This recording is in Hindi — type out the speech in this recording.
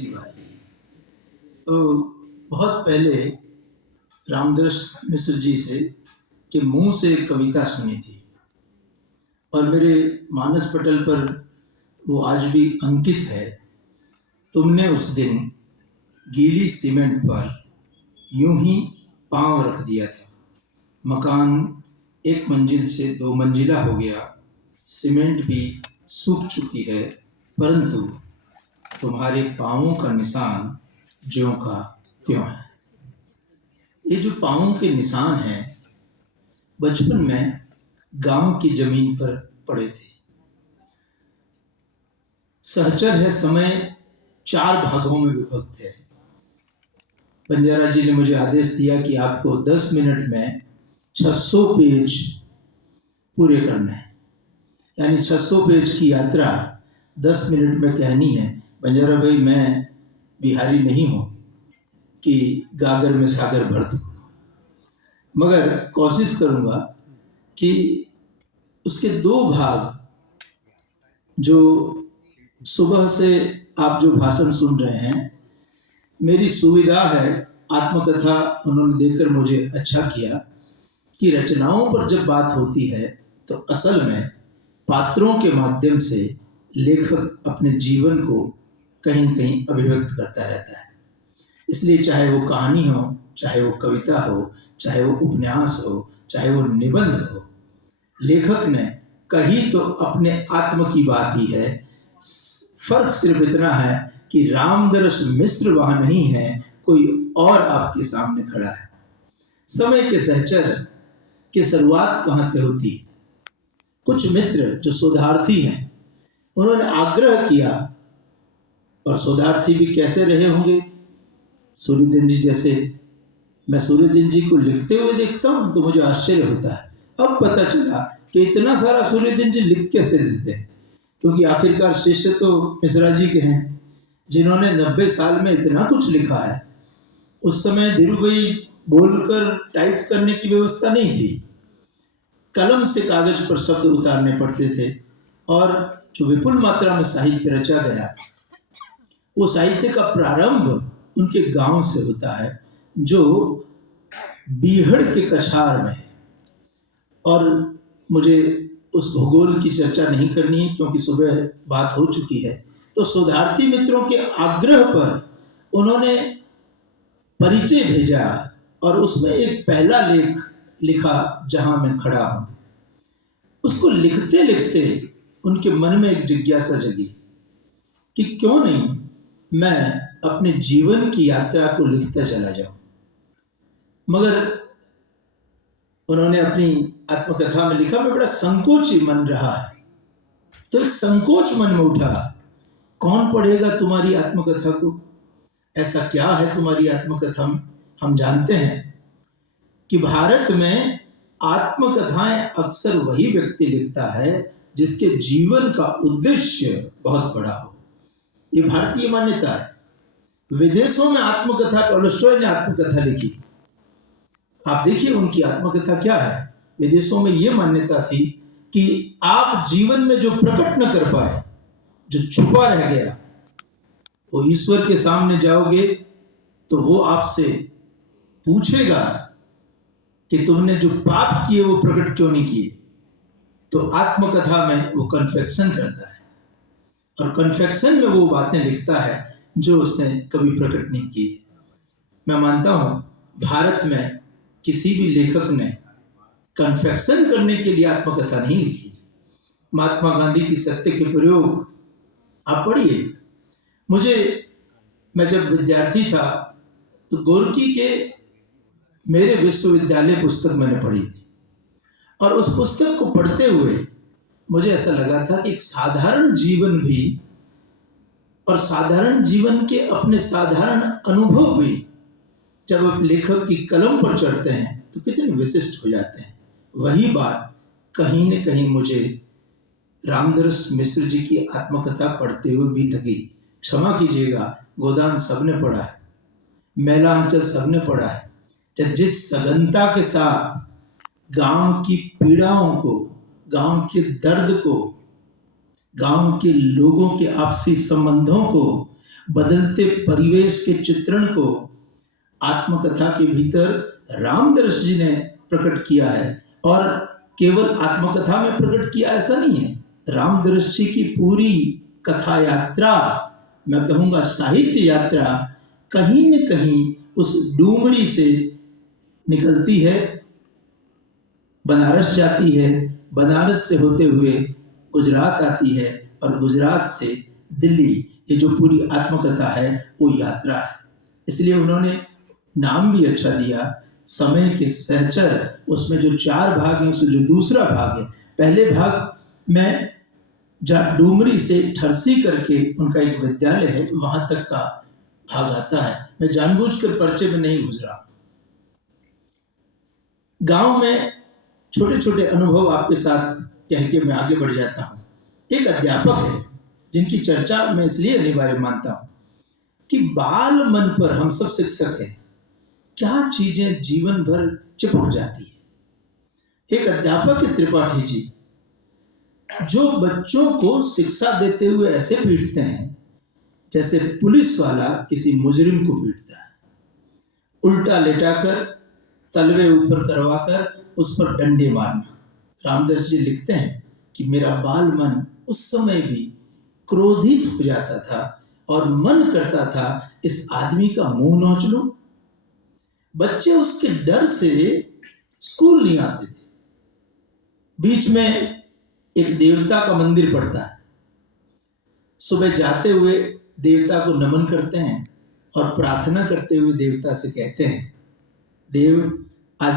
जी भाई। तो बहुत पहले रामदास मिश्र जी से के मुंह से एक कविता सुनी थी और मेरे मानस पटल पर वो आज भी अंकित है। तुमने उस दिन गीली सीमेंट पर यूं ही पांव रख दिया था। मकान एक मंजिल से दो मंजिला हो गया, सीमेंट भी सूख चुकी है, परंतु तुम्हारे पांवों का निशान ज्यों का त्यों है। ये जो पांवों के निशान हैं, बचपन में गांव की जमीन पर पड़े थे। सहचर है समय 4 भागों में विभक्त है। बंजारा जी ने मुझे आदेश दिया कि आपको 10 मिनट में 600 पेज पूरे करने हैं, यानी 600 पेज की यात्रा 10 मिनट में कहनी है। बंजारा भाई, मैं बिहारी नहीं हूं कि गागर में सागर भर दूं, मगर कोशिश करूंगा कि उसके 2 भाग, जो सुबह से आप जो भाषण सुन रहे हैं, मेरी सुविधा है, आत्मकथा उन्होंने देकर मुझे अच्छा किया कि रचनाओं पर जब बात होती है तो असल में पात्रों के माध्यम से लेखक अपने जीवन को कहीं न कहीं अभिव्यक्त करता रहता है। इसलिए चाहे वो कहानी हो, चाहे वो कविता हो, चाहे वो उपन्यास हो, चाहे वो निबंध हो, लेखक ने कही तो अपने आत्म की बात ही है। फर्क सिर्फ इतना है कि रामदास मिश्र वहां नहीं है, कोई और आपके सामने खड़ा है। समय के सहचर की शुरुआत कहां से होती? कुछ मित्र जो शोधार्थी हैं, उन्होंने आग्रह किया, और शोधार्थी भी कैसे रहे होंगे? सूर्यदेव जी जैसे। मैं सूर्यदेव जी को लिखते हुए देखता हूं तो मुझे आश्चर्य होता है। अब पता चला कि इतना सारा सूर्यदेव जी लिख कैसे देते हैं, क्योंकि आखिरकार शिष्य तो मिश्रा जी के हैं, जिन्होंने 90 साल में इतना कुछ लिखा है। उस समय धीरू भाई बोलकर टाइप करने की व्यवस्था नहीं थी, कलम से कागज पर शब्द उतारने पड़ते थे, और जो विपुल मात्रा में साहित्य रचा गया, वो साहित्य का प्रारंभ उनके गांव से होता है, जो बीहड़ के कछार में। और मुझे उस भूगोल की चर्चा नहीं करनी है क्योंकि सुबह बात हो चुकी है। तो शोधार्थी मित्रों के आग्रह पर उन्होंने परिचय भेजा और उसमें एक पहला लेख लिखा, जहां मैं खड़ा हूं। उसको लिखते लिखते उनके मन में एक जिज्ञासा जगी कि क्यों नहीं मैं अपने जीवन की यात्रा को लिखता चला जाऊं। मगर उन्होंने अपनी आत्मकथा में लिखा, मैं बड़ा संकोची मन रहा है। तो एक संकोच मन में उठा, कौन पढ़ेगा तुम्हारी आत्मकथा को? ऐसा क्या है तुम्हारी आत्मकथा में? हम जानते हैं कि भारत में आत्मकथाएं अक्सर वही व्यक्ति लिखता है जिसके जीवन का उद्देश्य बहुत बड़ा हो। ये भारतीय मान्यता है। विदेशों में आत्मकथा, टॉलस्टॉय ने आत्मकथा लिखी, आप देखिए उनकी आत्मकथा क्या है। विदेशों में यह मान्यता थी कि आप जीवन में जो प्रकट न कर पाए, जो छुपा रह गया, वो ईश्वर के सामने जाओगे तो वो आपसे पूछेगा कि तुमने जो पाप किए वो प्रकट क्यों नहीं किए। तो आत्मकथा में वो कन्फेक्शन करता है, और कन्फेक्शन में वो बातें लिखता है जो उसने कभी प्रकट नहीं की। मैं मानता हूं भारत में किसी भी लेखक ने कन्फेक्शन करने के लिए आत्मकथा नहीं लिखी। महात्मा गांधी की सत्य के प्रयोग आप पढ़िए। मैं जब विद्यार्थी था तो गोरकी के मेरे विश्वविद्यालय पुस्तक मैंने पढ़ी थी, और उस पुस्तक को पढ़ते हुए मुझे ऐसा लगा था कि एक साधारण जीवन भी, और साधारण जीवन के अपने साधारण अनुभव भी, जब आप लेखक की कलम पर चढ़ते हैं तो कितने विशिष्ट हो जाते हैं। वही बात कहीं न कहीं मुझे रामदास मिश्र जी की आत्मकथा पढ़ते हुए भी लगी। क्षमा कीजिएगा, गोदान सबने पढ़ा है, मैला आंचल सबने पढ़ा है। जिस सघनता के साथ गांव की पीड़ाओं को, गांव के दर्द को, गांव के लोगों के आपसी संबंधों को बदलते परिवेश के चित्रण को आत्मकथा के भीतर रामदर्श जी ने प्रकट किया है। और केवल आत्मकथा में प्रकट किया ऐसा नहीं है, रामदर्श जी की पूरी कथा यात्रा, मैं कहूँगा साहित्य यात्रा, कहीं न कहीं उस डूमरी से निकलती है, बनारस जाती है, बनारस से होते हुए गुजरात आती है, और गुजरात से दिल्ली। ये जो पूरी आत्मकथा है वो यात्रा है। इसलिए उन्होंने नाम भी अच्छा दिया, समय के सहचर। उसमें जो 4 भाग हैं उसमें जो दूसरा भाग है, पहले भाग में जहाँ डूमरी से ठरसी करके उनका एक विद्यालय है, वहां तक का भाग आता है। मैं जानबूझकर पर्चे में नहीं गुजरा। गांव में छोटे छोटे अनुभव आपके साथ कह के मैं आगे बढ़ जाता हूँ। एक अध्यापक है जिनकी चर्चा मैं इसलिए अनिवार्य मानता हूँ कि बाल मन पर हम सब शिक्षक हैं, क्या चीजें जीवन भर चिपक जाती है। एक अध्यापक है त्रिपाठी जी, जो बच्चों को शिक्षा देते हुए ऐसे पीटते हैं जैसे पुलिस वाला किसी मुजरिम को पीटता है, उल्टा लेटाकर, तलवे ऊपर करवाकर उस पर डंडे मारना। रामदर्श जी लिखते हैं कि मेरा बाल मन उस समय भी क्रोधित हो जाता था और मन करता था इस आदमी का मुंह नोच लूं। बच्चे उसके डर से स्कूल नहीं आते थे। बीच में एक देवता का मंदिर पड़ता है, सुबह जाते हुए देवता को नमन करते हैं और प्रार्थना करते हुए देवता से कहते हैं, देव आज